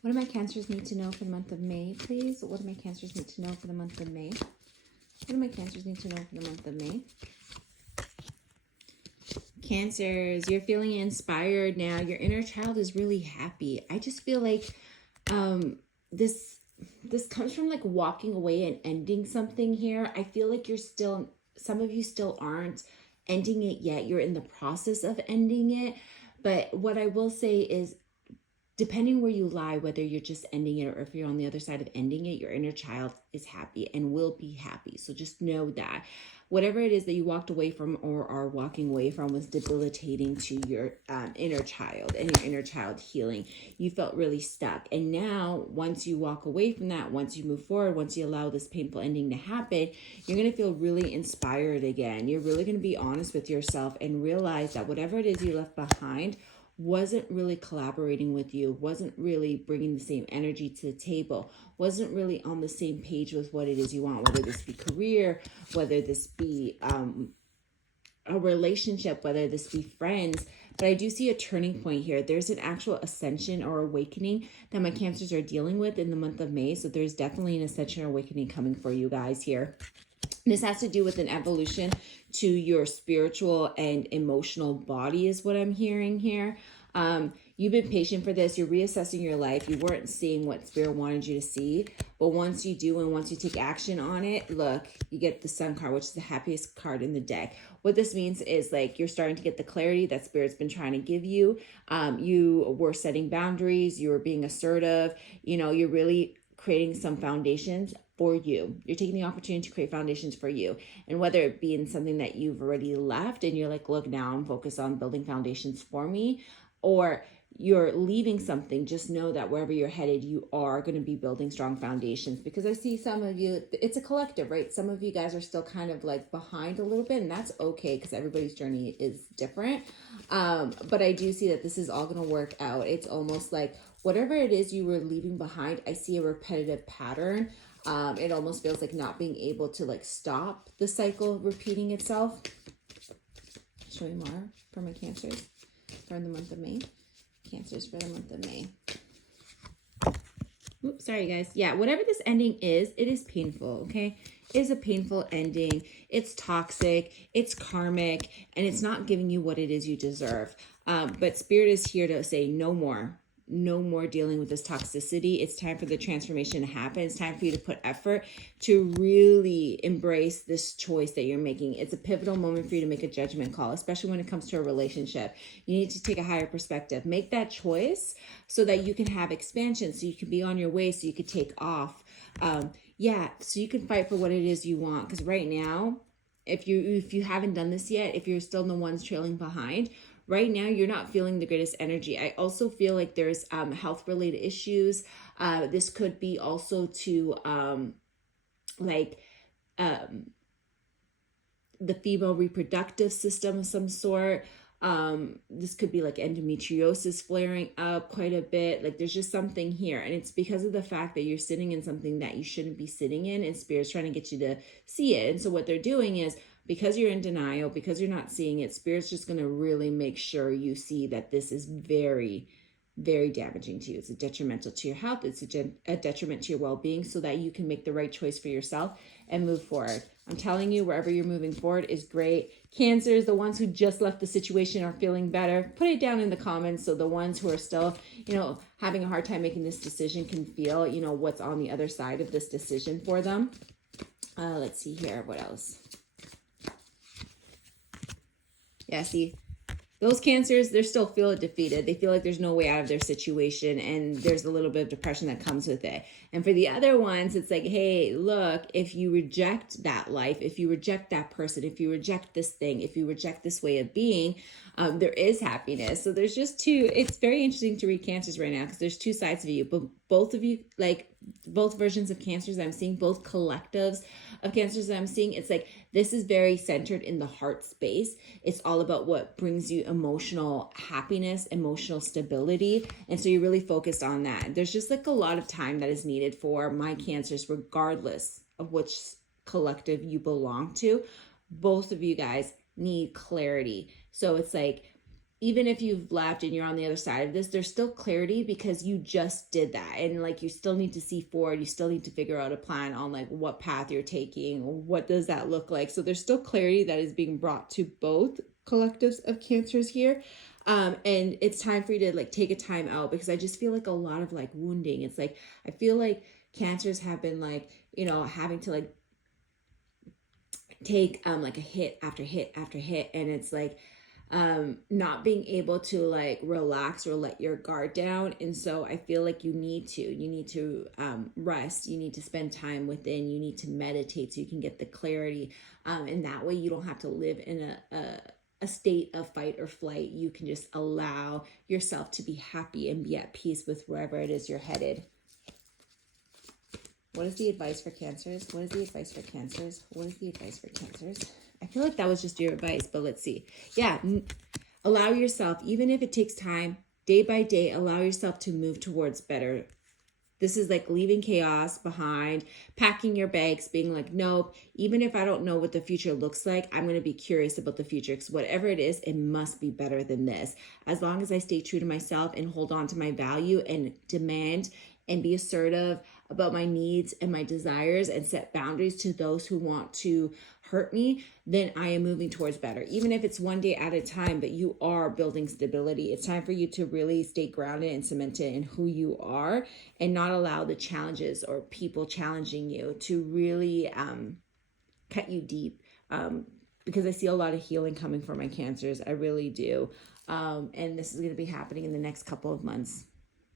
What do my cancers need to know for the month of May, please? What do my cancers need to know for the month of May? What do my cancers need to know for the month of May? Cancers, you're feeling inspired now. Your inner child is really happy. I just feel like this comes from like walking away and ending something here. I feel like you're still, some of you still aren't ending it yet. You're in the process of ending it. But what I will say is, depending where you lie, whether you're just ending it or if you're on the other side of ending it, your inner child is happy and will be happy. So just know that whatever it is that you walked away from or are walking away from was debilitating to your inner child and your inner child healing. You felt really stuck. And now, once you walk away from that, once you move forward, once you allow this painful ending to happen, you're going to feel really inspired again. You're really going to be honest with yourself and realize that whatever it is you left behind wasn't really collaborating with you, wasn't really bringing the same energy to the table, wasn't really on the same page with what it is you want, whether this be career, whether this be a relationship, whether this be friends. But I do see a turning point here. There's an actual ascension or awakening that my cancers are dealing with in the month of May. So there's definitely an ascension or awakening coming for you guys here. This has to do with an evolution to your spiritual and emotional body is what I'm hearing here. You've been patient for this. You're reassessing your life. You weren't seeing what Spirit wanted you to see. But once you do and once you take action on it, look, you get the Sun card, which is the happiest card in the deck. What this means is like you're starting to get the clarity that Spirit's been trying to give you. You were setting boundaries. You were being assertive. You know, you're really creating some foundations for you. You're taking the opportunity to create foundations for you. And whether it be in something that you've already left and you're like, look, now I'm focused on building foundations for me, or you're leaving something, just know that wherever you're headed, you are going to be building strong foundations. Because I see some of you, it's a collective, right? Some of you guys are still kind of like behind a little bit, and that's okay because everybody's journey is different. But I do see that this is all going to work out. It's almost like whatever it is you were leaving behind, I see a repetitive pattern. It almost feels like not being able to like stop the cycle repeating itself. Show me more for my cancers for the month of May. Cancers for the month of May. Oops, sorry guys. Yeah, whatever this ending is, it is painful, okay? It is a painful ending. It's toxic, it's karmic, and it's not giving you what it is you deserve. But Spirit is here to say no more. No more dealing with this toxicity. It's time for the transformation to happen. It's time for you to put effort to really embrace this choice that you're making. It's a pivotal moment for you to make a judgment call, especially when it comes to a relationship. You need to take a higher perspective. Make that choice so that you can have expansion, so you can be on your way, so you can take off. So you can fight for what it is you want. Because right now, if you haven't done this yet, if you're still the ones trailing behind, right now, you're not feeling the greatest energy. I also feel like there's health-related issues. This could be also to the female reproductive system of some sort. This could be like endometriosis flaring up quite a bit. Like there's just something here. And it's because of the fact that you're sitting in something that you shouldn't be sitting in, and Spirit's trying to get you to see it. And so what they're doing is, because you're in denial, because you're not seeing it, Spirit's just going to really make sure you see that this is very, very damaging to you. It's a detrimental to your health. It's a detriment to your well-being, so that you can make the right choice for yourself and move forward. I'm telling you, wherever you're moving forward is great. Cancers, the ones who just left the situation are feeling better. Put it down in the comments so the ones who are still, having a hard time making this decision can feel, what's on the other side of this decision for them. Let's see here. What else? Yeah, see, those cancers, they still feel defeated. They feel like there's no way out of their situation, and there's a little bit of depression that comes with it. And for the other ones, it's like, hey, look, if you reject that life, if you reject that person, if you reject this thing, if you reject this way of being, there is happiness. So there's just two. It's very interesting to read cancers right now because there's two sides of you. But both of you, like both versions of cancers I'm seeing, both collectives of cancers that I'm seeing, it's like this is very centered in the heart space. It's all about what brings you emotional happiness, emotional stability. And so you're really focused on that. There's just like a lot of time that is needed for my cancers, regardless of which collective you belong to. Both of you guys need clarity. So it's like even if you've left and you're on the other side of this, there's still clarity because you just did that. And like, you still need to see forward. You still need to figure out a plan on like what path you're taking. What does that look like? So there's still clarity that is being brought to both collectives of Cancers here. And it's time for you to like take a time out, because I just feel like a lot of like wounding. It's like, I feel like Cancers have been like, you know, having to like take like a hit after hit after hit. And it's like, not being able to like relax or let your guard down. And so I feel like you need to rest, you need to spend time within, you need to meditate so you can get the clarity, and that way you don't have to live in a state of fight or flight. You can just allow yourself to be happy and be at peace with wherever it is you're headed. What is the advice for Cancers? What is the advice for Cancers? What is the advice for Cancers? I feel like that was just your advice, but let's see. Yeah, allow yourself, even if it takes time, day by day, allow yourself to move towards better. This is like leaving chaos behind, packing your bags, being like, nope, even if I don't know what the future looks like, I'm going to be curious about the future, because whatever it is, it must be better than this. As long as I stay true to myself and hold on to my value and demand and be assertive about my needs and my desires and set boundaries to those who want to hurt me, then I am moving towards better. Even if it's one day at a time, but you are building stability. It's time for you to really stay grounded and cemented in who you are, and not allow the challenges or people challenging you to really cut you deep. Because I see a lot of healing coming for my Cancers. I really do. And this is going to be happening in the next couple of months.